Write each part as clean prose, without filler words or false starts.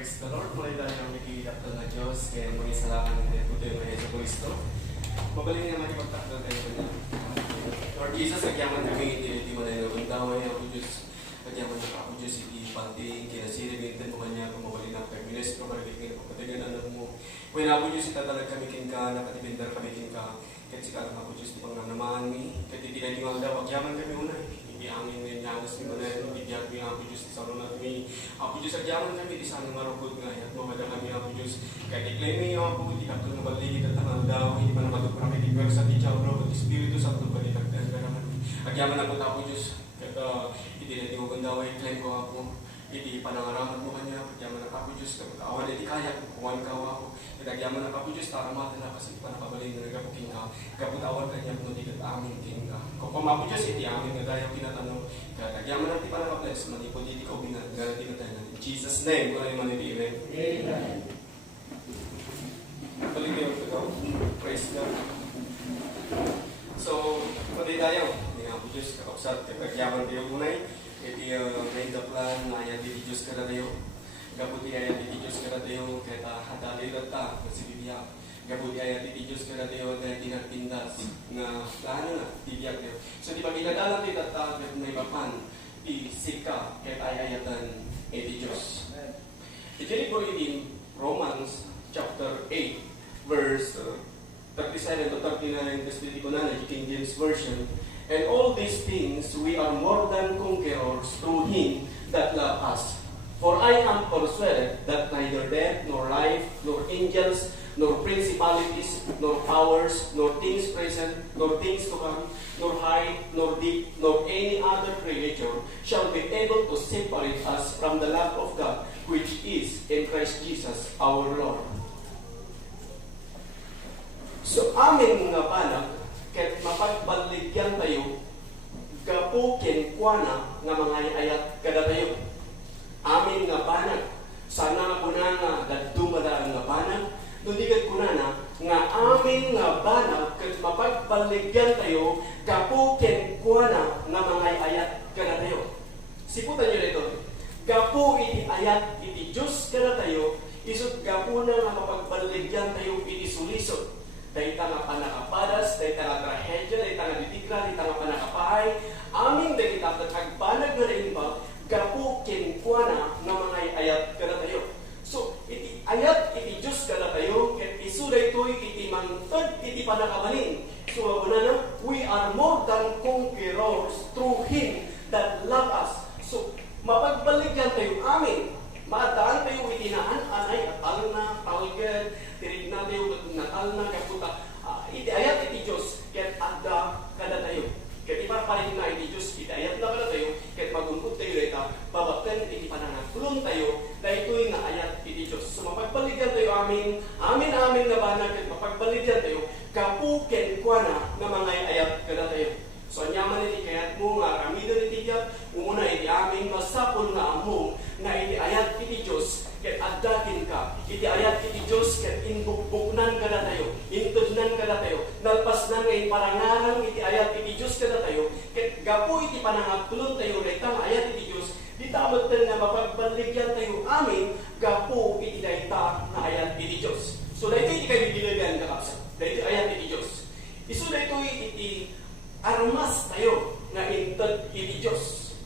Praise the Lord. Muli tayo ng nakikita ng Diyos. Kaya muli salamat ng puto yung Yeso Cristo. Magaling naman ipagtakdal tayo ko niya. Lord Jesus, agyaman kami hindi mo na inagundaway ako Diyos. Agyaman na ako Diyos, hindi pati kinasiribintin mo kanya kung mabalik na kay Ministro, marigit ng kapatigan anak mo. Kung inabo Diyos, itatalag kami kinka, nakatibindar kami kinka. Kahit si kalang ako Diyos, di pang naman ni. Kahit hindi na tinggal daw, agyaman kami unay. Hindi angin ngayon, yanas ni Manero, hindi kami ako Diyos, di sa na kami. Ako Diyos, agyaman kami, di sana marugod nga. At mamada kami ako Diyos. Kahit i-claim ako, di ka ito nabaligid at tangal daw. Hindi pa naman ito para may tigwer sa tiyaw, bro. At Espiritu sa ito pa ditagdan ka naman. Agyaman ako ako Diyos. Kahit hindi na tingugan daw, i-claim ko ako. Hindi panangaraman mo kanya. Agyaman ako Diyos. Kapag awan na di kaya, kukuhan ka ako. Agyaman ako Diyos, taramatan na kasi panakabalay na nagapukin ka. Kapag awan kanya, kung hindi ka amin king ka. Kung ako Diyos, hindi amin na tayo kinatanong. Kaya agyaman natin panakabless. Manipod, hindi ka ubinat. Garanti na tayo natin. In Jesus' name, kung ano yung manitirin. Amen. Balik kayo ito. Praise God. So, pati tayo. Hindi nga po Diyos, kakapsat. Kagyaman tayo unay. Iti may plan na ayan di Diyos ka na tayo. Gabuti ayan di Diyos ka na tayo. Kahit hadali lang ta. Kasi bibiyak. Gabuti ayan di Diyos ka na tayo. Dahil tinagpindas. Nga ano na. Bibiyak tayo. So di ba ginadalang di tata. May papan. Di sika. Kahit ay-ayaten. Di Diyos. Iti po iti Romans chapter 8 verse 37 to 39. Kasi di ko na King James Version. And all these things we are more than conquerors through Him that loved us. For I am persuaded that neither death, nor life, nor angels, nor principalities, nor powers, nor things present, nor things to come, nor high, nor deep, nor any other creature shall be able to separate us from the love of God, which is in Christ Jesus our Lord. So, amin nga panag, kahit mapagbaligyan tayo, gapukin kuana nga mga ayat kada tayo. Amin nga banag, sana nga kunana that dumadaan nga banag, nundigad kunana nga amin nga banag, kahit mapagbaligyan tayo, gapukin kuana nga mga ayat kada tayo. Siputan nyo dito, gapu iti ayat iti Diyos kada tayo, isot gapu na nga mapagbaligyan tayo iti sulisod. Dahil nga panakapadas, dahil nga trahedya, dahil nga ditikla, dahil nga panakapahay, aming dahil nga kagbanag na naimbag, gapu kinkwana ng mga ayat kada tayo. So, iti ayat, iti Diyos kada tayo, ket isuday to'y iti mangtod, iti panakabalin. So, na, we are more than conquerors through Him that love us. So, mapagbaligyan tayo, amin. Maadaan tayo itinaan, anay, atal na, talgad, tirig na tayo, natal na, kaputa. Iti ayat iti Diyos, ket adda kada tayo. Ket ipapalit na iti Diyos, iti ayat na kada tayo, ket magumpod tayo dita, babakten iti panangatulong tayo, na ito'y na ayat iti Diyos. So mapagbaligyan tayo amin na banag, ket mapagbaligyan tayo, kapuken kwa na mga ayat kada tayo. So anyaman iti kayat mo, nga ramidon iti diyak, umuna iti amin, masapol nga among, nga iti ayat iti Diyos, ket addakin ka, iti ayat iti Diyos, ket inbukbuknan ka na tayo, intudnan ka na tayo, nalpasnan ngayon parangarang iti ayat iti Diyos ka na tayo, ket gapu iti panangagtulong tayo, raytang ayat iti Diyos, di tamad na mapagbaligyan tayo amin, gapu iti dayta na ayat iti Diyos. So dahito iti kayo biniligan kakapsa, dahito ayat iti Diyos. Iso dahito iti armas tayo, nga intod iti Diyos.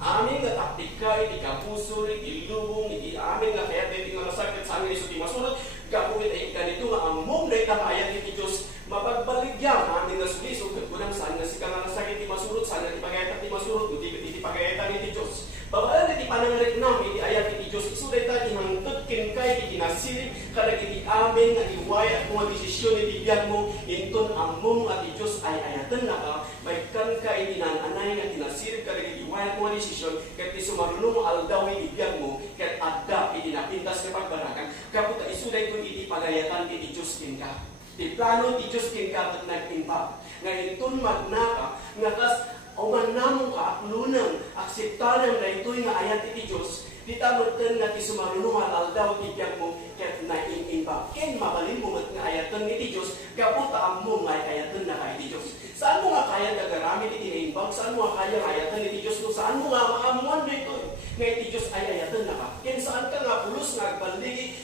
Amin nga taktika, iti kapuso, iti lubong, iti amin nga kaya iti nga masakit sa amin iso ti masunod, kapuit ay ganito nga among na itang ayat iti Diyos, mapagbaligyan, amin nga suliso, kagpunang saan nga sika nga nasakit iti masunod, saan nga iti pagayatan iti masunod, iti pagayatan iti Diyos. Babalan iti panangarik nam, iti ayat iti Diyos, isuday ta iti mangtod kinkay, iti nasirip, kadag iti amin nga iway at mga desisyon iti biyan mo, inton among at iti Diyos ay ayatan na ka, may kan ka iti nananay nga tinasirip, kadag iti iway at mga desisyon, kat iti sumarunong aldaw iti biyan mo, kat adda iti napintas na pagbarakan, kaputa isuday kung iti pagayatan iti Diyos kinka. Iti plano iti Diyos kinka at nag-imbag. Ngayon itong magnaka, nga kas oman namong kaaklunan, akseptanan na ito'y nga ayat iti Diyos, di tamutan nga ti sumarunong aldaw iti biyan mo, kat nag-imbag. Ken mabalin mo nga ayatan iti Diyos, kaputa mo nga ayatan na ka iti Diyos. Saan mo nga kaya gagaramit iti naimbag? Saan mo nga kaya ayatan iti Diyos? Saan mo nga maamuan dito? Nga iti Diyos ay ayatan na ka. Ken saan ka nga pulos nga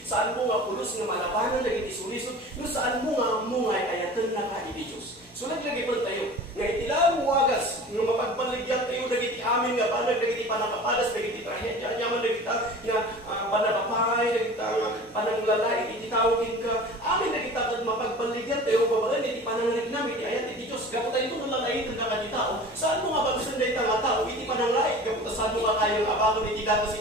saan mo nga pulos nga malabanan dagiti sulisod, no saan mo nga ay-ayaten na ka iti Dios. So naglagi pa tayo, nga itilang wagas, nga mapagbaligyan tayo, dagiti amin nga banag, dagiti panakapadas, dagiti trahedya, yaman dagita nga panapapay, dagita nga pananglalay, iti tawagin ka, amin dagita nga mapagbaligyan tayo, babagan, iti panangalig namin, iti ayat, iti Diyos, gaputa ito nung lalayin ka di tao, saan mo nga bagusan dahil nga tao, iti pananglay, gaputa saan mo nga kayang abakon, iti datos,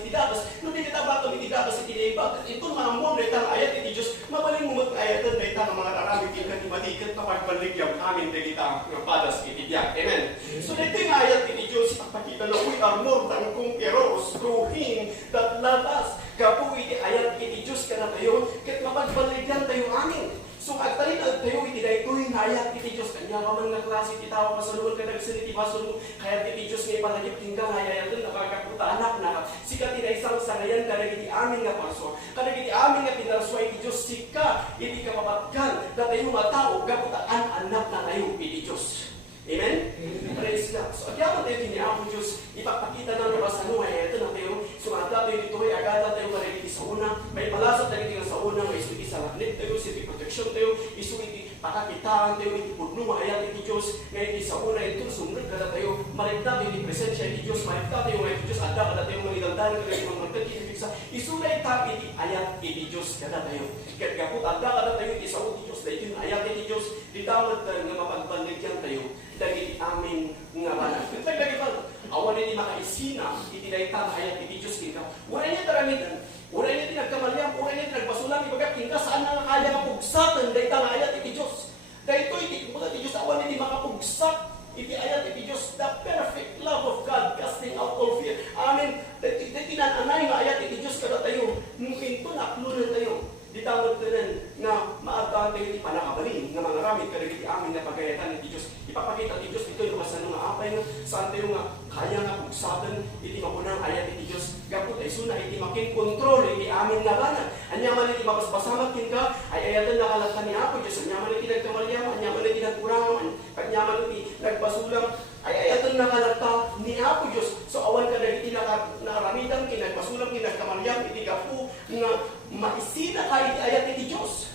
no di kita abakon, iti datos, iti naibag, ito nga amon, dahil nga ayat, iti Diyos, mabaling mo mag-ayatan, dahil nga mga naramig, iti matikat, mapagbaligyan, amin dagita nga padas, iti biyak, amen. So dito yung ayat, iti Diyos, ipagpakita na, we are more than conquerors through Him that loved us. Kapo iti ayat, iti Diyos ka na tayo, kat mapagbaligyan tayo amin. So agtalinag tayo, iti daytoy nga ayat, iti Diyos, kanya ka man nga klase, iti tao, pasaluan ka nagsin, iti baso mo, kaya iti Diyos nga ipalagip, hingga nga ayatan, nakakaputa anak na, sika tinaisang sangayan, kanagiti amin nga parswa, kanagiti amin nga pinarswa, iti Diyos, sika, iti kapapatkan, na tayo nga tao, gaputaan anak na tayo, iti Diyos. Amen? Praise God. So, agyaman tayo tiniako Diyos, ipagpakita na naman sa ano, ay ito na tayo, sumata tayo dito, ay agata tayo marigiti sa una, may palasat tayo dito sa una, may isuiti sa laknit tayo, isuiti protection tayo, isuiti pakakitaan tayo, iti pudno, maayat iti Diyos, ngayon iti sa una, ito sumunod ka na tayo, marigta iti presensya iti Diyos, marigta tayo ngayon iti Diyos, ada ka na tayo, mangilandan ka na mga magkakita, isunay ta iti ayat iti Diyos ka na tayo, kaya gapot, ada ka na tayo, iti sa uti Diyos, dahil yung ayat iti Diyos, ditawad tayo nga mapagbaligyan tayo, dagiti amin nga banag. Nagdagdag pa, awan iti makaisina, iti daytang ayat iti Diyos kinka. Wala niya taramitan, wala niya tinagkamalyam, wala niya tinagpasulang, ibagat kinka, saan nga kaya mapugsatan daytang ayat iti Diyos. Dahito iti Diyos, awan iti makapugsat, iti ayat iti Diyos, the perfect love of God, casting out all fear. Amen. Dahito tinananay nga ayat iti Diyos kada tayo, nung pinto na aklunan tayo. Ditawag tanan na maadaan tayo iti panakabalin nga mga ramit kadagiti amin na pagayatan iti Diyos. Ipapakita iti Diyos dito yung kasano nga apay nga saan tayo nga kaya nga pugsatan iti makunang ayat iti Diyos. Gapot ay suna iti makin kontrol iti amin nga banag. Anyaman iti mapaspasamat kin ka ay ayatan na kalatan ni Apo Diyos. Anyaman iti nagkamalyam, anyaman iti nagkurangan, anyaman iti nagpasulang ay ayatan na kalata ni Apo Diyos. So awan ka dagiti naaramitan kin nagpasulang kin nagkamalyam iti gapu nga maisina ka iti ayat iti Diyos.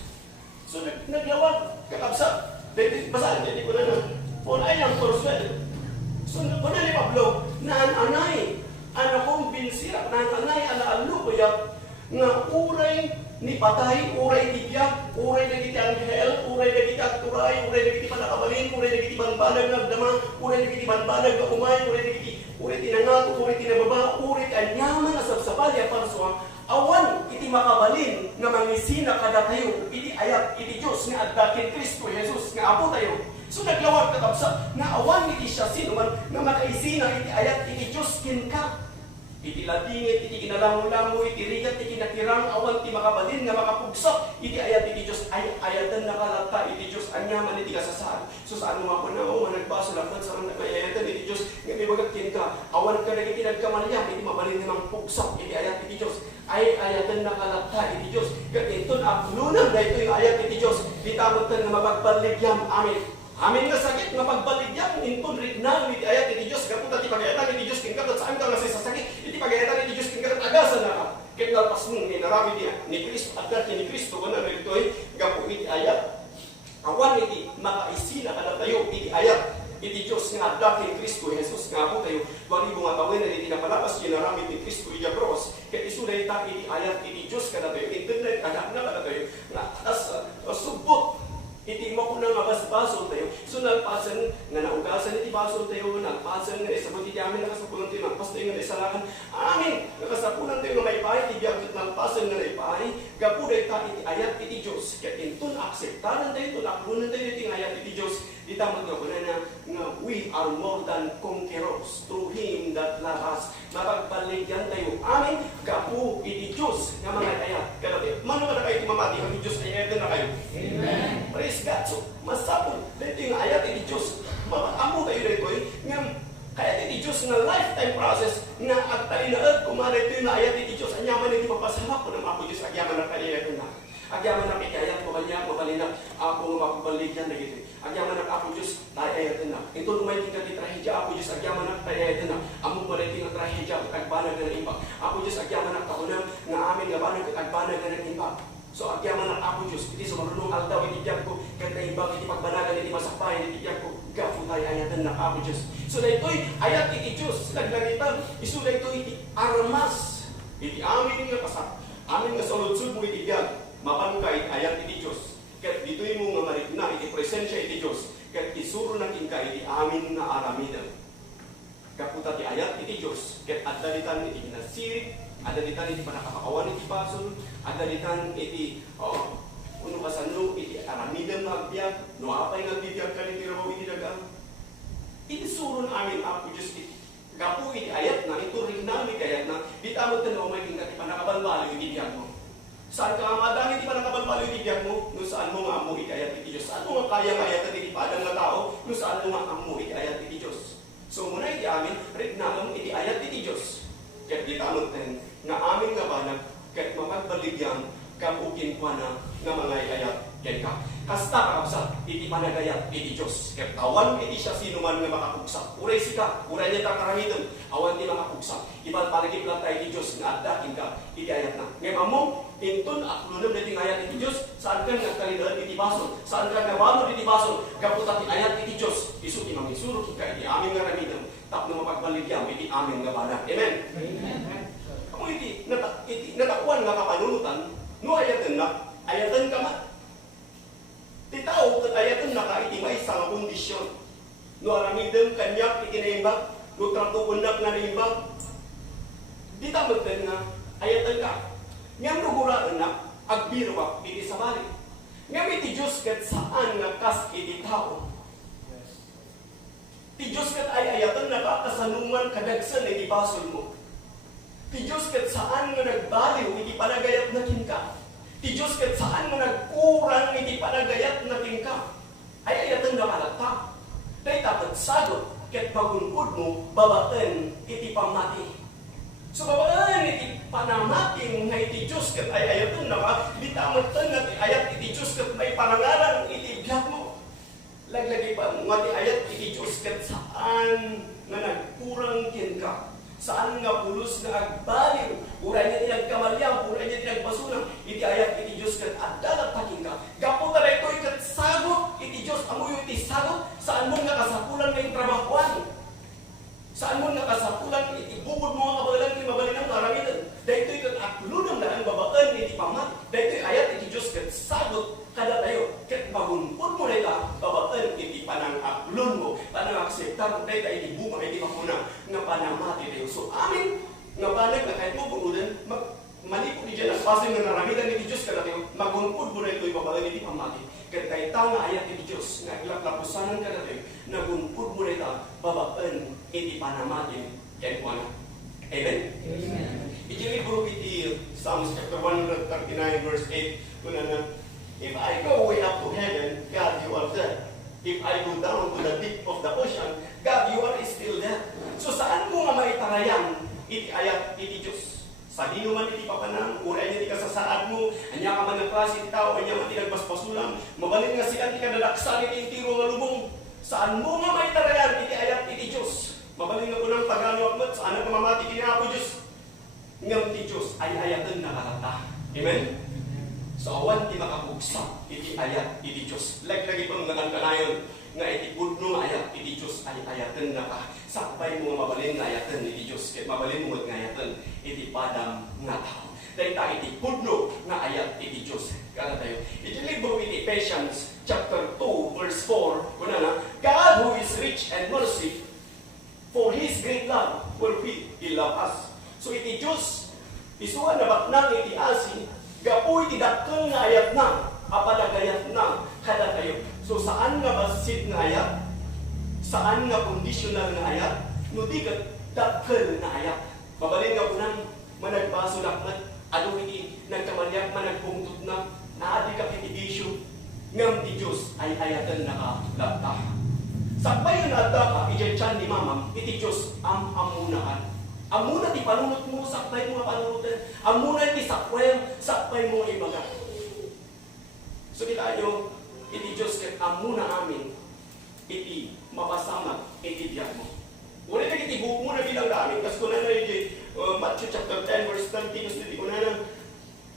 So naglawag kakabsat. Basahin dito ko na na. On ay ang toroswel. So kuna ni Pablo naan-anay anakong binsira naan-anay alaalu kuya nga uray ni patay, uray di biyak, uray dagiti anghel, uray dagiti akturay, uray dagiti panakabalin, uray dagiti banbanag nagdama, uray dagiti banbanag na umay, uray tinangat, uray tinababa, uray anyaman na sabsapalya parswa. Awan iti makabalin nga mangisina kada tayo iti ayat iti Diyos nga adda ken Kristo Jesus nga Apo tayo. So naglawag kakabsat nga awan iti siya sino man nga makaisina iti ayat iti Diyos ken ka. Iti ladingit, iti ginalamu-lamu, iti rigat, iti nakirang awan iti makabalin nga makapugsak iti ayat iti Diyos ay ayatan nakalata iti Diyos anyaman iti kasasaan. So saan mo ako na managbaso lakad sa ayatan iti Diyos nga may bagat ken ka awan ka nagiti nagkamalyam iti mabalin nga pugsak iti ayat iti Diyos ay ayatan nakalata iti Diyos. Gatinton aklunan dahito yung ayat iti Diyos. Ditamatan nga mapagbaligyan. Amin. Amin nga sakit nga pagbaligyan. Inton ritnan iti ayat iti Diyos. Gaputa ti pagayatan iti Diyos. Kingkat at saan ka nga sa sakit. Iti pagayatan iti Diyos. Kingkat at agasan na ka. Kinalpas mong ninarami ni Kristo. At dati ni Kristo ko na nalito gapu iti ayat. Awan iti makaisina ka na tayo iti ayat. Iti Diyos nga adda ken Kristo Jesus nga Apo tayo. Wali mo nga tawin na iti napalapas kinaramid ni Kristo iya cross. Ket isulay ta iti ayat iti Diyos kada tayo. Internet anak na kada tayo. Nga as subot iti mo ko na mabasbaso tayo. So nagpasan nga naugasan iti baso tayo. Nagpasan nga isabot iti amin nakasapulan tayo. Nagpas tayo nga isalakan. Amin. Nakasapulan tayo nga maipahay. Tibiyag nagpasan nga naipahay. Gapuday ta iti ayat iti Diyos. Ket intun akseptanan tayo. Tulakbunan tayo iti ayat iti Diyos. Ditamag nga nga we are more than conquerors through Him that loves us. Mapagbaligyan tayo. Amin. Gapu iti Diyos nga mga ayat. Kada tayo. Mano ka na kayo timamati ang Diyos ay ayat na kayo. Amen. Praise God. So, masapon. Dito yung ayat iti Diyos. Amo tayo dito nga kaya iti Diyos nga lifetime process nga agtalinaad kumara ito yung ayat iti Diyos. Anyaman iti mapasarap ko ng ako Diyos. Agyaman na kaya ito na. Agyaman na kikayat mo kanya, mabalinak ako nga mapagbaligyan na gito. Agyaman na ako Diyos, tayo ayatan na. Ito lumay tingkat ti trahedya ako Diyos, agyaman na tayo ayatan na. Among balay tingkat trahedya, agbanag na iba. Ako Diyos, agyaman na kaunang nga amin nga banag agbanag nga nag-imbag. So agyaman ang ako Diyos, iti sumarunong aldaw, iti biyag ko, kaya naimbag, iti pagbanagan, iti masakpayan, iti biyag ko, gafu tayo ayatan na ako Diyos. So na ito'y ayat iti Diyos, naglangitan, iso na ito'y iti armas, iti amin nga pasak, amin nga saludsud mo iti biyag, mapanukay ayat iti Diyos. Kaya dito'y mo nga marikna, iti presensya iti Diyos, kaya isuro ng tingka iti amin nga aramidan. Kaputa ti ayat iti Diyos, kaya adalitan iti nasirik, adalitan iti panakapakawan iti basol, adalitan iti uno kasano iti aramidan na agbyag, no apay nga bibiyag ka iti rabaw iti dagang. Iti suron amin ako Diyos iti kapu iti ayat na, ito rin namin ayat na, di tamad na umay king iti panakabalbalo iti biyag mo. Saan ka madang iti panakabalbalo iti biyag mo, no saan mo nga amo iti ayat iti Diyos. Saan mo nga kaya-ayatan iti padang na tao, no saan mo nga amo iti ayat iti Diyos. So muna iti amin, rin naman iti ayat iti Diyos. Kaya di tamad nga amin nga banag, kahit mapagbaligyan, kapukin kwa na nga mga ayat ken ka. Kasta kakabsat, iti panagayat, iti Diyos. Kaya tawan, iti siya sinuman nga makapugsak. Uray sika, uray niya takaramitan, awan ti makapugsak. Ibang palagip lang tayo iti Diyos, nga adakin ka, iti ayat na. Ngayon among, inton, aklunam na iti ayat iti Diyos, saan ka nga kalidalan iti bason, saan ka nga wano iti bason, kaputat iti ayat iti Diyos, iso ti mangisurok ka, iti aming nga ramitan, tapno mapagbaligyan, iti aming nga banag. Amen? Amen. Kung iti natakuan nga kapanunutan, no ayatan na, ayatan ka man. Ti tao, kat ayatan na ka, iti may isang kondisyon. No aramidem kanyak, iti naimbag, no tratukunak na naimbag. Di tamagtan na, ayatan ka. Ngam nuguraan na, agbiro ka, iti sabali. Ngam iti Diyos kat saan nga kas iti tao. Ti Diyos kat ay ayatan na ka, kasanungan kadagsan iti basol mo. Ti Diyos kat saan nga nagbaliw, iti panagayat na kinka. Ti Diyos kat saan nga nagkurang, iti panagayat na kinka. Ay ayatan na kalata. Dahil tapat sagot, kat magunpod mo, babaten, iti pamati. So babaten, iti panamating nga iti Diyos kat ay ayatan na ka, di tamatan nga iti ayat iti Diyos kat may panangaran, iti biyag mo. Laglagi pa nga iti ayat iti Diyos kat saan nga nagkurang kinka. Saan nga pulos nga agbaliw, uray niya tinagkamalyang, uray niya tinagbasunang, iti ayat iti Diyos kat adalat taking ka. Gapo taray ito'y kat sagot, iti Diyos, amuyo iti sagot, saan mo nga kasapulan ngayong trabahuan. Saan mo nga kasapulan, iti bukod mo nga kabalan, iti mabalin ang karamitan. Dahil ito'y kat aklunang na ang babaan, iti pamat. Dahil ito'y ayat iti Diyos kat sagot, kada tayo, kat magunpod mo na ita, babaan, iti panang aklun mo, panang akseptar mo, dahil tayo iti bunga, iti makuna, nga panamati tayo. So amin, nga banag na kahit mo bunudan, malipot di dyan, ang pasin nga naramitan iti Diyos, kada tayo, magunpod mo na ito'y babaan, iti pamati. Kaya tayo tanga ayat iti Diyos, nga ilaklapusanan kada tayo, nagunpod mo na ita, babaan, iti panamati, kaya kuwana. Amen? Amen. Iti libro iti Psalms chapter 139 verse 8, kuna na, if I go way up to heaven, God, you are there. If I go down to the deep of the ocean, God, you are still there. So saan mo nga maitarayan iti ayat iti Diyos? Sa dino man iti papanang, uray niya iti kasasaad mo, anya ka man ng klase iti tao, anya man iti nagpaspasulang, mabalin nga sila iti kadalaksan iti intiro nga lubong. Saan mo nga maitarayan iti ayat iti Diyos? Mabalin nga unang pagano akmat, saan ang kamamati kinako Diyos? Ngam ti Diyos ay ayatan na kalata. Amen? So awan ti makapugsak iti ayat iti Diyos. Lagi pang nakangkanayon nga iti pudno nga ayat iti Diyos ay ayatan na ka. Sakpay mo nga mabalin nga ayatan iti Diyos. Kaya mabalin mo nga ayatan iti padam nga tao. Dahil tayo iti pudno nga ayat iti Diyos. Kaya tayo. Iti libro iti Ephesians chapter 2 verse 4. Kuna na, God who is rich and mercy, for His great love wherewith He loved us. So iti Diyos, isuan na baknang iti asi, gapu iti dakkel nga ayat na, apanagayat na, kada kayo. So saan nga basit nga ayat? Saan nga conditional nga ayat? No di ka dakkel nga ayat. Mabalin nga punang managbaso lakmat, ano iti nagkamalyak, managpungtot na, naadi ka pitibisyo, ngam di Diyos ay ayatan na ka lapta. Sakbay nga naadda ka, iti tiyan ni mamam, iti Diyos amunakan. Amuna ti panunot mo, sakpay mo nga panunutan. Amuna ti sakpay mo ibaga. So kita nyo, iti Diyos ket amuna amin, iti mapasamat, iti diyak mo. Wala na iti buhok mo na bilang dami, kas ko na iti Matthew chapter 10 verse 30 to 31.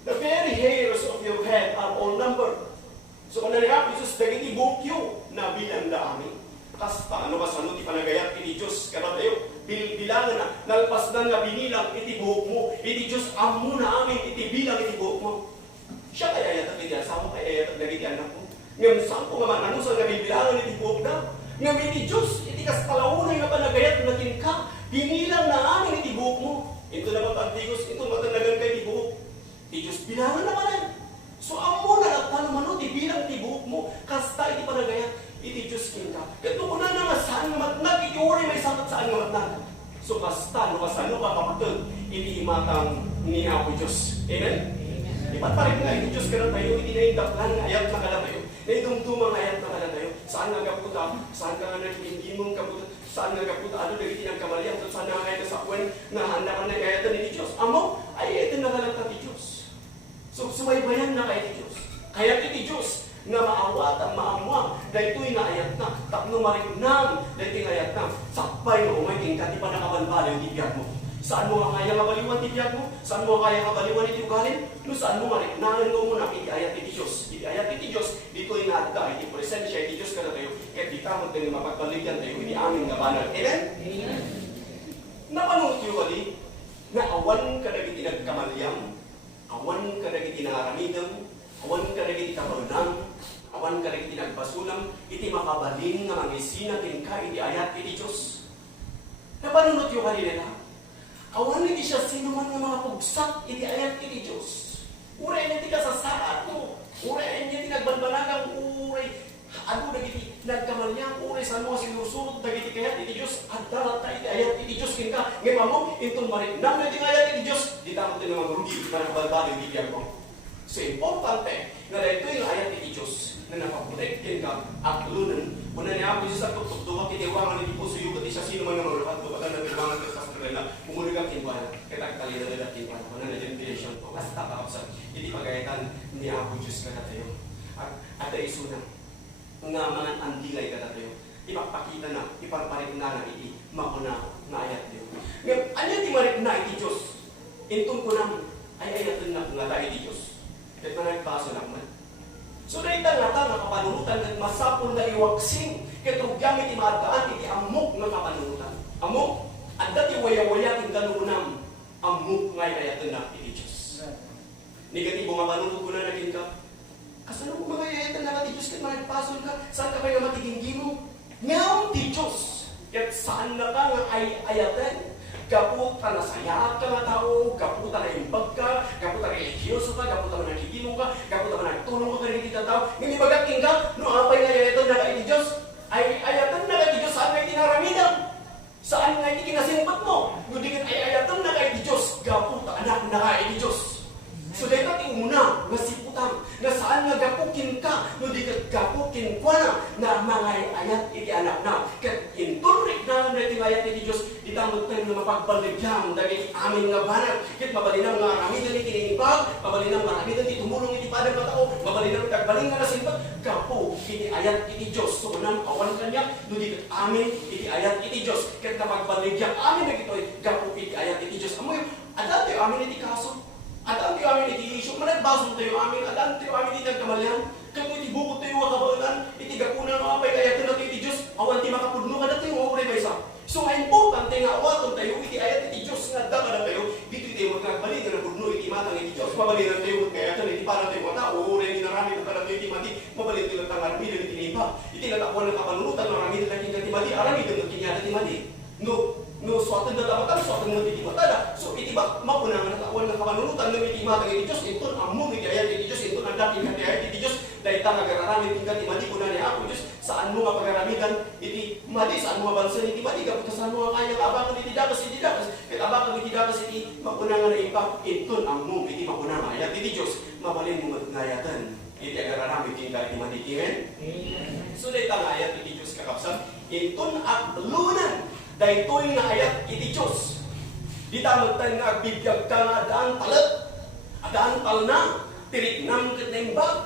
The very hairs of your head are all numbered. So kung naniya, Jesus, dagiti bukyo na bilang da amin. Kas paano ka sa ti panagayat, iti Diyos, kada tayo, bilangan na, nalpas na nga binilang, iti buhok mo, iti Diyos, amo na amin, iti bilang, iti buhok mo. Siya kaya yata iti asawa, kaya yata dagiti anak mo. Ngayon, saan po nga man, ano sa nga bilangan, iti buhok na? Ngayon, iti Diyos, iti kas palaunan nga panagayat, natin ka, binilang na amin, iti buhok mo. Ito naman pantigos, ito matanagan kay iti buhok. Iti Diyos, bilangan naman na. So, amo na at paano man, di bilang iti buhok mo, kasta iti panagayat, iti Diyos kinka. Ito ko na nga saan nga matnag, iti uri may sakat saan nga matnag. So, kasta, no kasano ka kapatid, iti imatang ni ako Diyos. Amen? Ipatparik nga iti Diyos ka na tayo, iti naindaklan nga ayat na kala tayo, naindumtumang ayat na kala tayo. Saan nga kaputa, saan ka nga nagpindin mong kaputa, saan nga kaputa, ano nagiti ng kamalian, saan nga kaya kasakwen, na handa ka na ayatan ni Diyos. Amo, ay ayatan na kalata ni Diyos. So, sumaybayan na kay Diyos. Kaya iti Diyos, na maawat ang maamwa, dahil ito'y naayat na, tapno marinam, dahil ito'y ayat na, sakpay na umating ka, di pa nakabalbalo yung tibiyag mo. Saan mo nga kaya kabaliwan tibiyag mo? Saan mo kaya kabaliwan iti ugalin? No, saan mo marinam mo muna, iti ayat iti Diyos. Iti ayat iti Diyos, dito'y naadda, iti presensya, iti Diyos ka na tayo, kaya di ka mo tayo mapagbaligyan tayo, iti amin nga banal. Amen? Amen. Napanong ito kali, na awan ka na itinagkamalyam, awan ka nagiti nangaramidam, awan ka nagiti kabalunam, awan ka nagiti nagbasulam, iti makabalin nga mangisina ka, iti ayat iti Diyos. Napanunod yung kanila, awan iti siya sino man nga mga pugsak, iti ayat iti Diyos. Uray na iti kasasaat mo, uray na iti nagbalbalagang, uray, ano nagiti nagkamalyang, uray saan mo sinusunod, nagiti kayat iti Diyos, at dalat na iti ayat iti Diyos kinka, ngayon mo, itong marinam na iti ayat iti Diyos, di tamo ito naman rugi, para kabalbalo yung bibiyag mo. So, importante, na ito yung ayat iti Diyos, na nakaprotect kinka, at lunan, una niya ako sa tutugtuwa, kitiwangan iti puso yung pati siya, sino man nga marulat, baka na kitiwangan kita sa kanila, umuligang kinkuhan, kita kalina na kinkuhan, kung na generation ko, kasi tatapsan, hindi pagayatan ni ako Diyos ka na tayo. At ay suna, nga mga andilay ka na tayo, ipapakita na, iparparik na na iti, makuna na ayat niyo. Ngayon, ano yung timarik na iti Diyos? Intong ko nang, ay ayatan na nga tayo iti Diyos. Kahit na nagpaso lang man. So, dahil nga kapanunutan at masapol na iwaksing, kaya tugyang iti maadaan, iti amok nga kapanunutan. Amok, at dati waya-waya ting kanunam, amok nga ayatan na iti Diyos. Negatibo nga panunod ko na naging ka, kasano ko mga ayatan na iti Diyos, kahit managpasol ka, saan ka ba nga matiging mo? Ngayon ti Diyos, kahit saan na ka nga ayatan, kaput ka na saya ka nga tao, kaput ka na imbag ka, kaput ka na religyoso ka, kaput ka na nagigilong ka, kaput ka na nagtulong ka kanil kita tao, hindi bagaking ka, no apay nga ayatan na ka iti Diyos, ay ayatan na ka iti Diyos, saan nga iti naramidan? Saan nga iti kinasimpat mo? Ngundikin ay ayatan na ka iti Diyos, kaput anak na ka iti Diyos. So dahil natin una, nasiputan, na saan nga gapukin ka, no di ka gapukin kwa na mga ayat iti anak na. Kat inturik na natin ayat iti Diyos, di tamot tayo na mapagbaligyan, dahil amin nga banal, kit mabalinang nga aramidan iti inibag, mabalinang nga aramidan iti tumulong iti padang matao, mabalinang tagbaling nga nasimpat, gapo iti ayat iti Diyos. So unang awan kanya, no di kat amin iti ayat iti Diyos, kat napagbaligyan amin na ito'y gapo iti ayat iti Diyos. Amoy, adan tayo amin iti kaso, adan tayo amin iti isyo, managbasong tayo amin, adan tayo amin iti nagkamalyan, kaya iti bukod tayo makabalan, iti gapunan o apay ayat na iti Diyos, awan ti makapudno ka na tayo, okay ba isa? So nga importante nga awaton tayo, iti ayat iti Diyos nga dama na tayo, dito tayo magkakbalin na budno iti matang iti Diyos, mabalinan tayo magkayatan, iti parang tayo mga tao, rin ninarami ito ka na tayo iti mati, mabalin tayo ng aramidan iti nipa, iti natakuan ng kapanunutan ng aramidan na iti mati, aramidan ng kinyata iti mati. No, suwatan na tapatan, suwatan mo iti matada. So, iti ba, mauna nga natakuan ng kapanunutan ng iti matang iti Diyos, ito among iti ayat iti Diyos, ito ang dating iti ayat iti Diyos, dahil tanga gararamid iti mati, mati ko na niya ako Diyos, saan mo nga pagaramidan iti mati, saan mo mabansan iti mati, kapag saan mo nga kaya abakan iti dakas, kahit abakan iti dakas iti mauna nga na ipak, ito among iti mauna nga ayat iti Diyos, mabalin mo ngayatan, iti agararamid iti mati, amen? So, dahil tanga ayat iti Diyos kakapsan, ito ang lunan, dahil ito'y nga ayat iti Diyos. Di tamutan nga agbibiyag ka nga adaan talat, adaan tal na, tiriknam kat na imbag,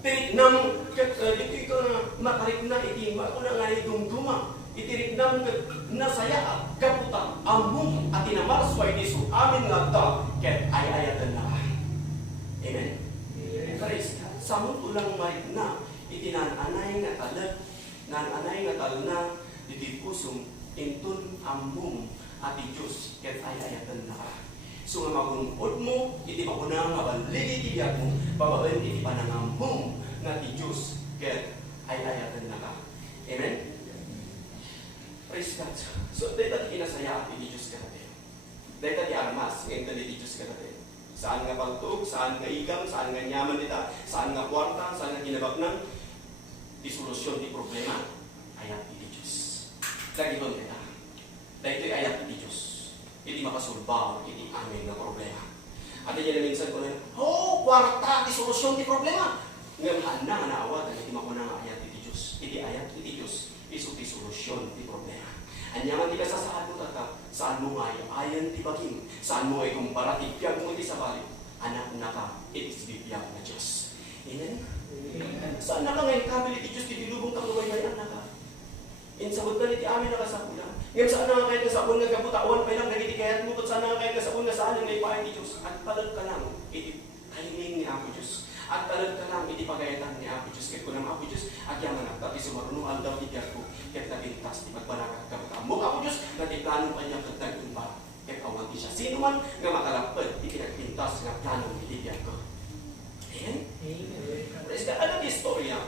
tiriknam kat dito ikaw na makarik na iti, makuna nga itong duma, itirignan nasaya kaputa among at inamarsway niso amin nga ta ket ay-ayaten na. Amen? Praise God. Samot ulang marit na itinananay nga talag nananay nga talna diti pusong intun among ati Diyos ket ay-ayaten na. So nga magunod mo, iti mauna nga baligi iti biyag mo, babaen iti panangamong nga ti Diyos ket ay-ayaten na ka. Amen? Praise God. So, dahil tati kinasaya iti Diyos ka natin. Dahil tati armas, ngayon tati iti Diyos ka natin. Saan nga pagtug, saan nga igam, saan nga nyaman nita, saan nga kwarta, saan nga kinabaknan, di solusyon, di problema. Ayat iti Diyos. Lagi doon kita. Dahil ito'y ayat iti Diyos. Hindi makasulbaw, hindi amin na problema. At yan na minsan ko na, kwarta, di solusyon, di problema. Ngayon, na naawa, dahil hindi makuna nga ayat iti Diyos. Hindi ayat iti Diyos. Isu ti solusyon ti problema. Anyaman ti kasasaad mo tata, saan mo nga ayan ti baging, saan mo ay kumparatif piyag mo ti sabali, anak na ka, itis bibiyag na Diyos. Amen? Saan na ka ngayon kabili ti Diyos, ti bilubong kaluway-bayan na ka? Insabot na ti amin na kasapulan. Ngayon saan na nga kahit kasapun nga kabutawan pa lang, nagiti kayat mo, saan na nga kahit kasapun nga saan nga ipahin ti Diyos, at palag ka lang, iti kahiling ni Apo Diyos. At talag ka lang, iti pagayatan ni Apo Diyos. Kaya ko ng Apo Diyos, at yaman ang tati sumarunong aldaw ti kaya ko, kaya nabintas, di magbanakad ka mo Apo Diyos, nagiplanong pa niya kag nagtumba. Kaya kawan ti siya. Sino man nga makalapad, di pinagpintas nga planong iti kaya ko. Amen? Praise God. Ano di istorya?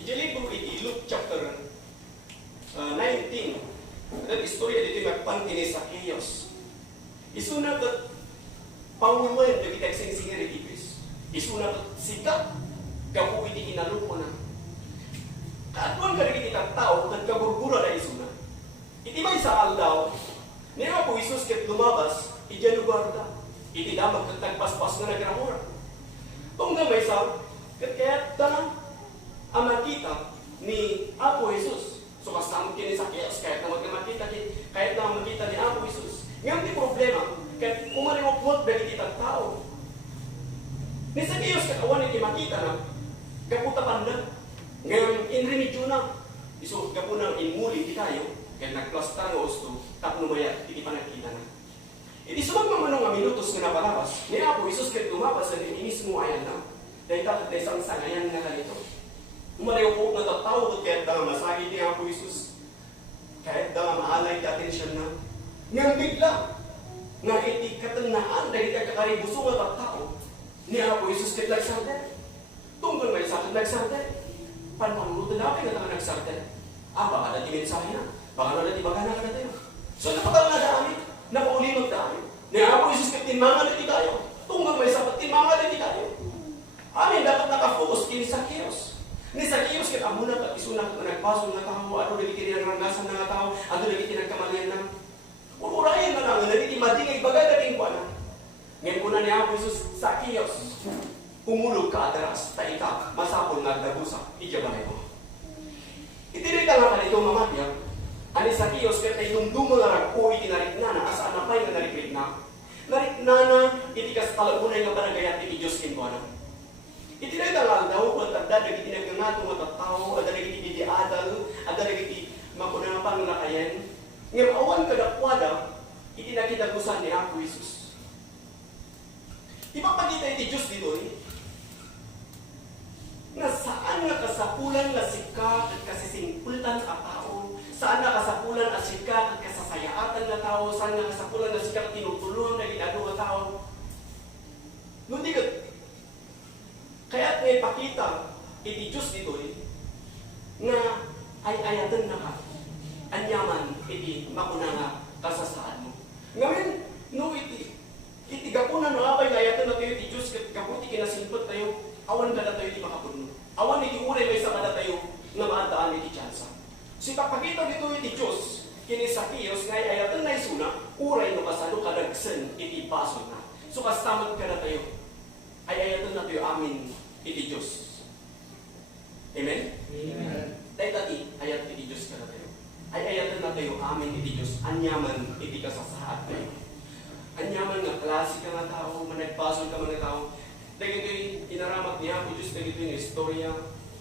Ijalibo iti Luke chapter 19. Ano di istorya dito magpantini sa Zacchaeus. Isunag at pangumayan, nagitagsing-singir iti Chris. Isuna sika, gapu iti kinalungo na. Kaatuan ka nagiti tao, nagkaburbura na isuna. Iti may sa aldaw, niya po Isus ket lumabas, iti lugar da. Iti damag ket nagpaspas na nagramura. Tungga may sa, ket kaya tanang ang makita ni Apo Isus. So kastamot kini sa Zacchaeus, kahit na magkamakita ni Apo Isus. Ngayon di problema, kahit umaliwag-wag dali kita tao. Ni Zacchaeus kakawan iti makita na kaputa panda. Ngayon inrimidyo na. Iso kapunang inmuli ti tayo kaya nagplastar nga usto tapno maya iti panagkita na. Iti sumagmamanong nga minutos nga napalabas ni Apo Isus ket lumabas sa mismo ayan na. Dahil tatag na isang sangayan nga kalito. Umalayo po na tataw kahit da masagi ni Apo Isus. Kahit da maalay ti atensyon na. Ngayon bigla nga iti katanaan dahil kakaribuso nga tao ni Apo Isus ket nagsarden. Tungkol may sakit nagsarden. Panpangulo na natin na nagsarden. Baka na ti mensahe na. Baka na ti bagana ka na tayo. So napakal na dami. Napaulimag dami. Ni Apo Isus ket tinmangan na ti tayo. Tungkol may sakit, tinmangan na ti tayo. Amin, dapat nakafocus kini Zacchaeus. Ni Zacchaeus ket amuna kat isunak na nagpasol na tao. Ano nagiti nangrangasan na tao. Ano nagiti nagkamalian na. Urayan na lang. Nagiti madingay bagay na tingkuan na. Ngayon po na ni Apo Isus, Zacchaeus, umulog ka atras, taika, masapol nga dagusa, ijabay mo. Itinita nga ka nito mamatya, ani Zacchaeus, kaya itong dumalarag po itinariknana, asaan na pa'y nga narikna. Nariknana, itikas talagunay nga panagayat iti Diyos kintuana. Itinita nga daw, kung tagdadag itinaganato nga tattao, adadag iti bidiadal, adadag iti makunapang lakayan. Ngayon awan ka dakwada, itinagitagusan ni Apo Isus. Ipapagita iti Diyos dito na saan nga kasapulan nga sika at kasisingpultan a tao, saan nga kasapulan a sika at kasasayaatan na tao, saan nga kasapulan na sika at tinutulungan na ginagawa tao. Nundi ka, kaya't may pakita iti Diyos dito nga ay-ayaten na ka, anyaman iti makuna nga kasasaan mo. Ngayon, no iti gapunan no apay ayatan na tayo iti Diyos kaputi kinasimpot tayo awan ka na tayo iti makapuno awan iti uray may sa kada tayo nga maadaan iti tsansa si papakita dito iti Diyos kini Zacchaeus nga ayatan na isuna uray no kasano kadagsen iti basod na so kastamad ka na tayo ay ayatan na tayo amin iti Diyos. Amen? Amen. Dahil tati ayat iti Diyos ka na tayo ay ayatan na tayo amin iti Diyos anyaman iti kasasaad tayo. Anyaman nga klase ka nga tao, managpasol ka mga tao. Dahil ito'y inaramat niya po Diyos, dahil ito'y istorya.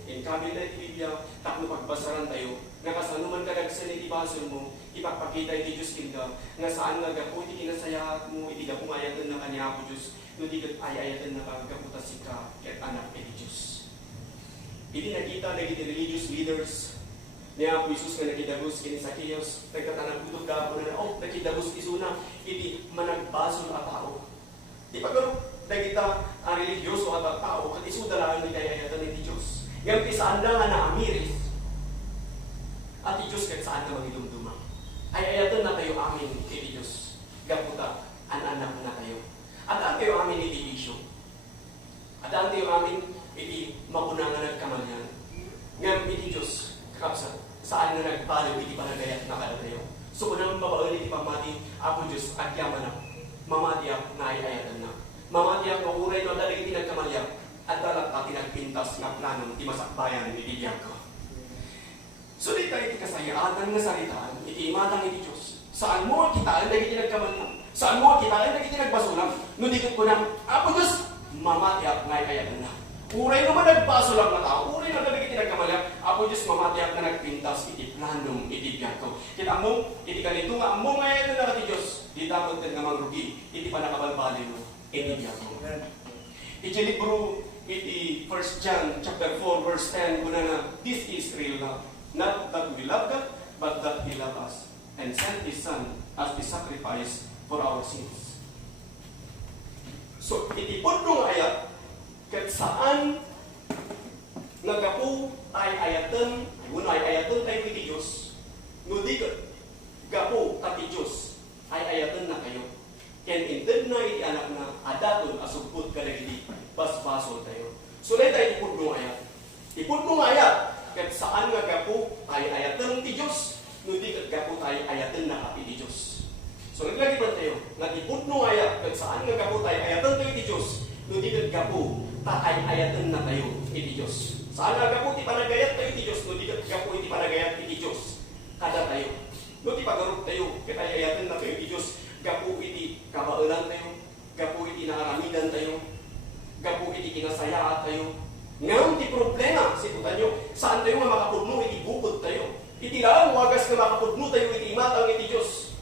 In kabinet Biblia, takno pagbasaran tayo, nga kasanuman ka nagsan itibason mo, ipagpakita iti Diyos kinda, nga saan nga gapo iti kinasayahat mo, iti gapo ayatan na kanya ako Diyos, no di kat ay-ayaten na pagkaputa sika, ket anak iti Diyos. Iti nakita na iti religious leaders, niya ako Isus nga nakidagos kini Zacchaeus, nagkatanang utog ka ako na, nakidagos isuna, iti managbasol at tao. Di pa gano'n, nagkita ang religyoso at tao, kat isu dalaan ni kay-ayatan iti Diyos. Ngayon, saan na nga naamiris, at iti Diyos kat saan na magidumduma. Ay-ayatan na kayo amin iti Diyos. Gaputa, an-anak na kayo. At ang kayo amin iti bisyo. At ang kayo amin iti makunangan at kamalyan. Ngayon, iti Diyos, kakapsa, saan na nagpalo iti panagayat na kada kayo. So, kunang mabaon iti pamati, ako Diyos, agyaman na, mamati ako na ay-ayatan na. Mamati ako, uray na dalag iti nagkamalyan, at dalag ka tinagpintas nga planong di masakbayan iti diyan ko. So, di tayo iti kasayaan nga salitaan, iti imatang iti Diyos. Saan mo kitaan na iti nagkamalyan? Saan mo kitaan na iti nagbasulang? No, dikot ko na, ako Diyos, mamati ako nga ay-ayatan na. Uray naman nagpasulang na tao, uray na dalag iti nagkamalyan, ako Diyos, mamati ako na nagpintas iti planong iti diyan ko. Kita mo, iti ganito nga, mo nga yan na iti Diyos, di dapat ka nga magrugi, iti panakabalbali mo, iti diyan ko. Iti libro, iti 1 John chapter 4 verse 10 kuna na, this is real love, not that we love God, but that He loved us and sent His Son as the sacrifice for our sins. So, iti pudnong ayat, kat saan nagapu ay-ayaten, ay-ayaten tayo iti Diyos, no di gapu tati Diyos, ay-ayaten na kayo. Ken inted na iti anak na adaton asugput kadagiti basbasol tayo. So tayo ipudnong ayat. Ipudnong ayat ket saan nga gapu ay-ayaten ti Dios no di ket gapu ay-ayaten na kapi ti Dios. So naglagi pa tayo nga ipudnong ayat ket saan nga gapu ay-ayaten tayo ti Dios no di ket gapu ay-ayaten na tayo iti Dios. Saan nga gapu ti panagayat tayo ti Dios no di ket gapu iti panagayat iti Dios. Kada tayo. No ti pagarup tayo ket ay-ayaten na tayo ti Dios. Gapu iti kabailan tayo, gapu iti naaramidan tayo, gapu iti kinasayaan tayo. Ngayon ti problema, sikutan nyo, saan tayo nga makapudno iti bukod tayo. Iti lang wagas nga makapudno tayo iti imatang iti Diyos.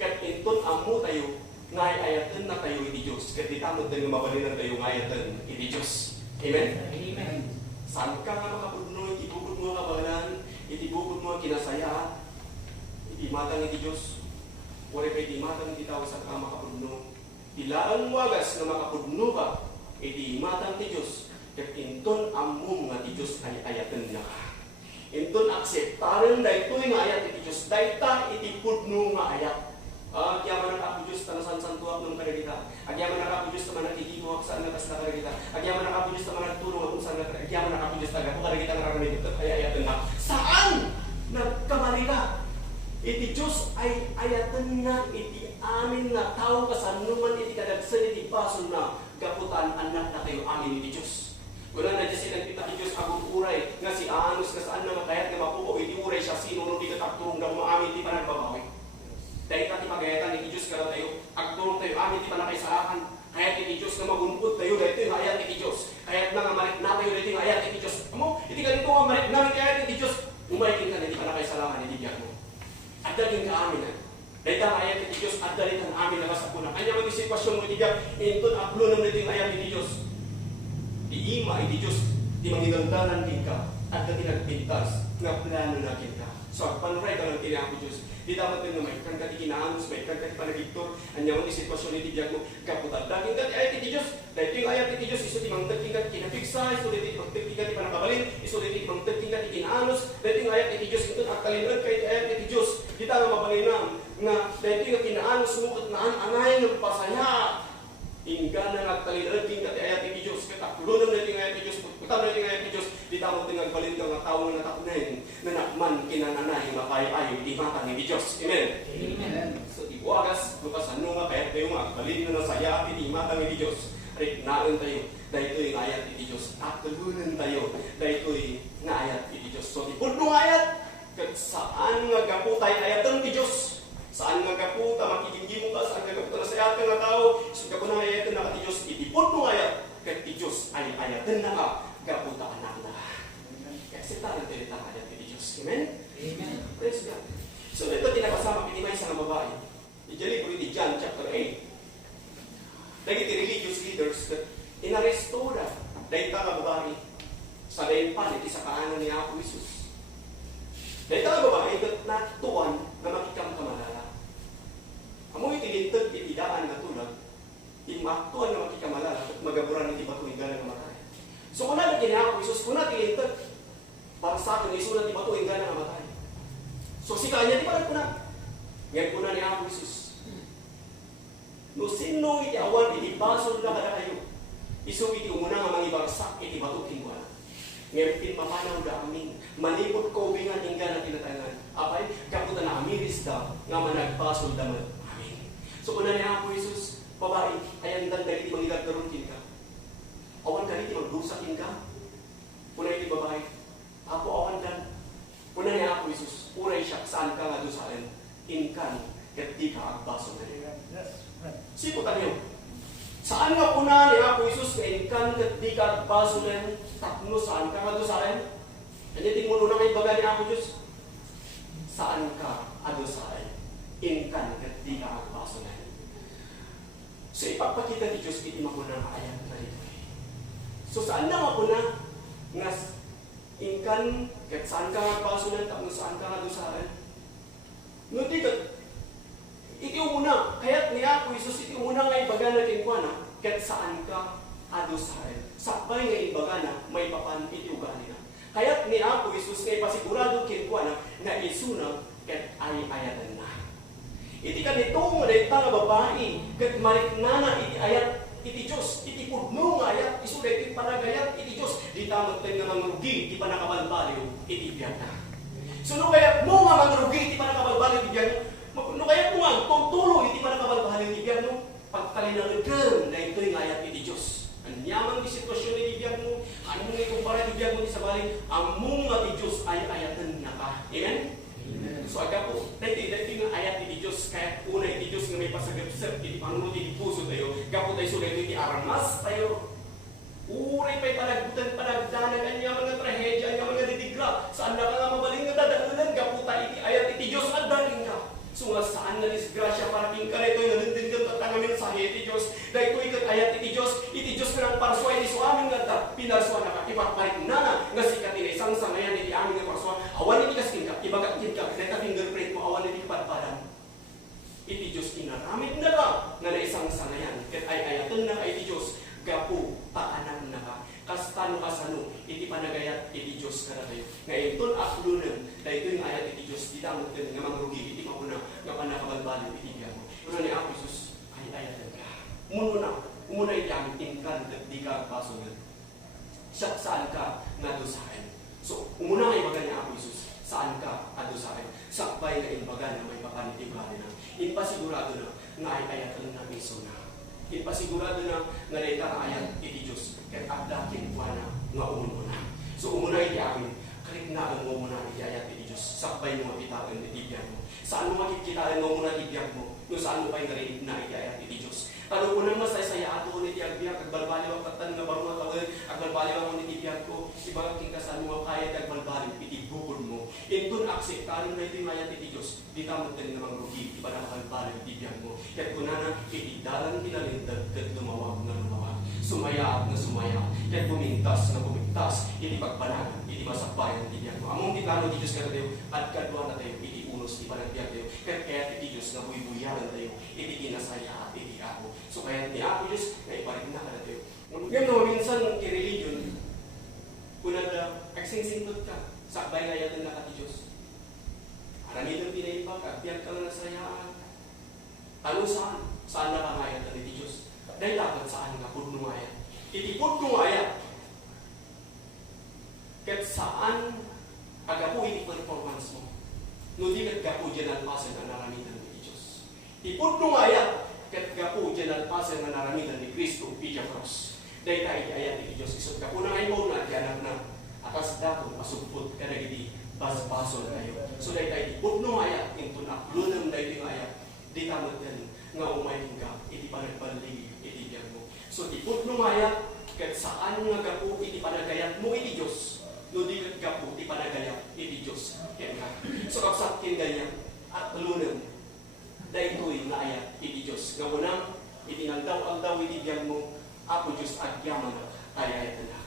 Kat inton amu tayo, ngay-ayaten na tayo iti Diyos. Kat itamod tayo mabalinan tayo ngay-ayaten iti Diyos. Amen? Amen. Saan ka nga makapudno iti bukod mo kabalan, iti bukod mo kinasayaan, iti imatang iti Diyos. Wala kayo di matang di tao sa makapudno. Ilaan wagas na makapudno ka, di matang ti Diyos. Kat inton amum nga ti Diyos ay ayaten na ka. Inton akseptaren da ito nga ayat ti Diyos. Dayta iti pudno nga ayat. Agyaman na kapo Diyos tanasan santuak ng kadagita. Agyaman na kapo Diyos naman nagtitimo saan nakas na kadagita. Agyaman na kapo Diyos naman nagtulong akong saan na kadagita. Agyaman na kapo Diyos taga po kadagita nga ramay dito ay ayaten na. Saan? Nagkamali ka. Iti Diyos ay ayaten na iti amin na tao kasanuman iti kadagsan iti basol na gaputan anak na kayo amin iti Diyos. Wala na dyan silang kita iti Diyos agong uray nga si Anos nga saan na makayat nga mapupo iti uray siya sino nung di katakturong na umaamin iti panagbabawi. Dahil iti pagayatan iti Diyos kada tayo agturong tayo amin iti panakaisarakan. Kayat iti Diyos na magunpod tayo dahil ito yung ayat iti Diyos. Kayat na nga marit na tayo dahil yung ayat iti Diyos. Amo, iti ganito nga marit na ayat iti Diyos. Umayikin ka na iti panakaisarakan iti biyak mo. At dalhin ka amin na. Dahil ang ayat iti Diyos, at dalhin ang amin na kasapunan. Anya mo iti sitwasyon mo iti biyak, inton aklo ng iti ayat iti Diyos. Di ima iti Diyos, di manginaldanan din ka, at dati nagpintas, nga plano na kita. So, panuray ka lang tinako Diyos. Di dapat din na may ikan ka ti kinaanos, may ikan ka ti panagigtor, anya mo iti sitwasyon iti biyak mo, kaputan. Daging ka ti ayat iti Diyos, dahil yung ayat iti Diyos, iso di mangtagking ka ti kinapiksa, iso di mangtagking ka ti panakabalin, iso di mangtagking ka ti kinaanos, dahil yung ayat iti Diyos, ito aktalinod kay ayat iti Diyos, di tayo mabalinam, nga dahil yung kinaanos mo at naan-anay ng pasaya, inggan na nagtalinod king ka ti ayat iti Diyos, kataklunan na iti ayat iti Diyos, putan na iti ayat iti Diyos, di tayo tinagbalin ka nga tao na nataknayin, na nakman kinananay, mapay-ayo, di matang iti Diyos. Amen? Amen. So, iwagas, lukasan nyo nga, kahit kayo nga, balin na nasaya, iti matang iti Diyos, riknaan tayo, dahil ito'y ayat iti Diyos, taklunan tayo, dahil ito'y nga ayat iti Diyos. So, ipudno nga ayat, kat saan nga gapu tayo ayatan ti Diyos? Saan nga gapu ta makikingin mo ka? Saan nga gapu ta nasayatan nga tao? So, gapu na ayatan na ka ti Diyos, ipudno nga ayat, kat ti Diyos ay ayatan na ka, gapu ta anak na. dahil ka babae, sa dahin pa, iti sa kaanan ni Apo Isus. Dahil ka babae, natuan na makikam kamalala. Amo itilintag, itidaan na tulad, imatuan na makikamalala, at magaburan ng iba tuwing gana namatay. So kung nalagyan ni Apo Isus, kung natilintag, para sa akin, isulat iba tuwing gana namatay. So sika niya, di ba nagpuna? Ngayon puna ni Apo Isus. No sino iti awan, iti basol na kada kayo. Isu iti umuna nga mangibagsak, iti batukin ko na. Ngayon pinmapanaw da amin. Malipot ko bingan ingga na tinatangan. Apay, kaputan na amiris da, nga managbasol da man. Amin. So una ni Apo Isus, babae, ayan dan dahil iti mangigagkarutin ka. Awan ka iti magdusakin ka. Una iti babae, Apo awan dan. Una ni Apo Isus, uray siya, saan ka nga dusain? Inkan, kat di ka agbasol na rin. Siko tayo. Saan nga puna ni Apo Isus na inkan kat di ka agbasol na rin? Takno saan ka nga dusain? Kanya tingmulo na kayo baga ni Apo Diyos. Saan ka adusain? Inkan kat di ka agbasol na rin. So ipagpakita ni Diyos, iti mapuna ka ayan na rin. So saan na nga puna? Nga inkan, kat saan ka agbasol na rin? Takno saan ka nga dusain? No, di ka, iti umuna, kaya't ni Apo Isus, iti umuna nga ibaga na kinkwana, kat saan ka adusain. Sakbay nga ibaga na, may papan iti ugali na. Kaya't ni Apo Isus, nga ipasigurado kinkwana, na isuna, kat ay-ayaten na. Iti ka nito nga dahil nga babae, kat mariknana iti ayat, iti Diyos, iti pudno nga ayat, isu dahil iti panagayat, iti Diyos, di tamag tayo nga mangrugi, di pa nakabalbaliw, iti biyan na. So no kaya mo nga mangrugi, di pa nakabalbaliw, iti biyan mo. No kaya mo nga, tungtulo, hindi pa nakabalbaliw, iti biyan mo. Pagkalinaligan, na ito'y ngayat iti Diyos. Ang yaman di sitwasyon iti biyan mo, ano nga itong para iti biyan mo, di sa balik, ang mong iti Diyos ay ayaten na ka. Amen? So aga po, dahil nga ayat iti Diyos, kaya una iti Diyos nga may pasagap-sap, iti panunod iti puso tayo, gapo tayo sulit iti aramas tayo. Uray pa'y panagdanag, ang yaman nga trahedya, ang yaman nga didigra, saan na ka nga mabaling nga dadaanan, gapo tayo iti ayat iti Diyos, ang daling ka. So nga saan na disgrasya para king ka na ito'y nalindin ka tatangamin sa iti Diyos, dahil ito'y ayat iti Diyos ka ng parswa, iti so amin nga pinarswa na kakipagparik na nga sikatin na isang sangayan iti amin nga parswa, awan iti kaskin ka, ibagakin ka, dahil ka fingerprint mo, awan iti padpadan. Iti Diyos inaramit na ka, nga na isang sangayan, kat ay-ayaten na ka iti Diyos, gapu paanan na ka, kastano kasano, iti panagayat, iti Diyos ka na tayo. Ngayon, ton aklunan, dahil ito yung ayat iti Diyos, di tamot ka nga mangrugi, iti mapuna, nga panakabalbalo, iti biyan mo. Una ni Apo Isus, ay-ayatan ka. Umuna iti amin, inkan, di ka pasungan. Siya, saan ka nga dosahin? So, umuna nga ibaga ni Apo Isus, saan ka adosahin? Sakbay na imbaga na may papanitibali na. Impasigurado na, nga ay-ayatan na iso na. Ipasigurado na nga na ayat iti Diyos kat abdakin kwa na nga umuna. So umuna iti amin, kaliknaan mo muna iti ayat iti Diyos, sakbay mo makitaan iti biyan mo. Saan mo makikitaan mo muna iti biyan mo, no saan mo pa'y narinig na iti ayat iti Diyos. Tanong ko nang masaya ato iti agbiyak, agbalbaliw ang patan nga barong atawin, agbalbaliw ang iti biyan ko, ibang king kasaan mo kaya agbalbaliw iti bukod mo. Intun akseptarin na iti ayat iti Diyos, di tamot ka namang rugi, iba na agbalbaliw iti biyan mo. Kat kunana, iti dalang tinalintad, kat lumawag na lumawag. Sumaya na sumaya, kat bumintas na bumintas, iti pagpanagan, iti masakbayan iti biyan mo. Among titano iti Diyos ka na tayo, at kadwa na tayo, iti unos, iti panagbiyak tayo, kat kaya iti Diyos na buy-buyaran tayo, iti kinasaya, iti ako. So kaya ni Apo Diyos, na iparin na ka na tayo. Ngayon naman minsan, i-religion, kung nag-agsing-singtot ka, sakbay na yatan na ka ti Diyos. Aramitan pinaimpag, agbiyak ka na nasayaan. Ano saan? Saan na kangayat na ti Diyos? Dahil dapat saan nga pudno ayat. Iti pudno ayat. Kat saan agapu iti performance mo. No di kat gapu dyan alpasan na naramitan ni Diyos. Iti pudno ayat. Kat gapu dyan alpasan na naramitan ni Kristo iti cross. Dahil tayo iti ayat iti Diyos. Isot gapu na ngayon na iti anak na. Akas dato masugpot ka na iti basbason tayo. So dahil tayo iti pudno ayat. Intun aklunam na iti ayat. Di tamad yan nga umayin ka, iti panagbalig, iti biyan mo. So, ipot nung ayat, kat saan nga gapu, iti panagayat mo, iti Diyos. No, di kat gapu, iti panagayat, iti Diyos. Kaya nga. So, kapsakin ganyan, at lunan, dahil ito'y nga ayat, iti Diyos. Nga unang, iti nagdaw-aldaw, iti biyan mo, Apo Diyos, agyaman, ay-ayaten na.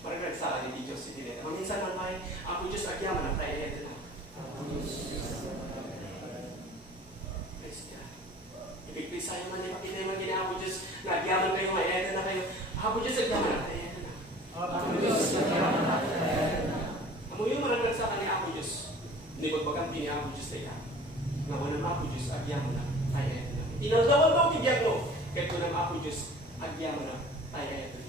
Marag sa ni Dios si Dile. Minsan man ay ako Diyos agyaman ang tayo ito na. Praise God. Ipigpisayo man yung pakita yung mga ako Diyos na agyaman kayo, may ito na kayo. Ako Diyos agyaman ang tayo ito na. Amo yung marag sa kanya ako Diyos. Hindi magbaganti niya ako Diyos tayo. Nga walang ako Diyos agyaman na tayo ito na. Inaldawan mo kibiyag mo. Kaya ito ng ako Diyos agyaman na tayo ito na.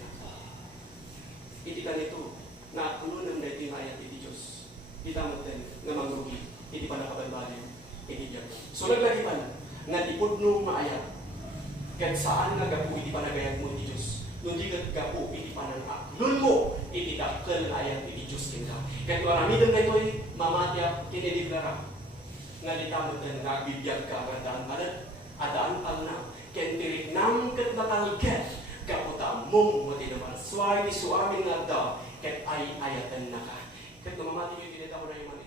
Iti ka nito, na puno ng dito yung ayat iti Diyos. Ita mo din, na mangrugi, iti pa nakabalbalin, iti Diyos. So naglagi pa na, nga tipod no maayat, kahit saan nagapu, iti pa nagayat mo iti Diyos. Nung di gapu, iti pa nang aklon mo, iti dakkel ayat iti Diyos kinta. Kahit marami din kayo'y mamatya, kinideklara, nga di tamo din, nagbibiyag ka, kadaan adaan pang na, kahit tirik nang kat nakalget, kaputa mong mo tinaman. Suway ni suamin nga daw, ket ay-ayaten na ka. Ket namamati yung tinatawag na yung mga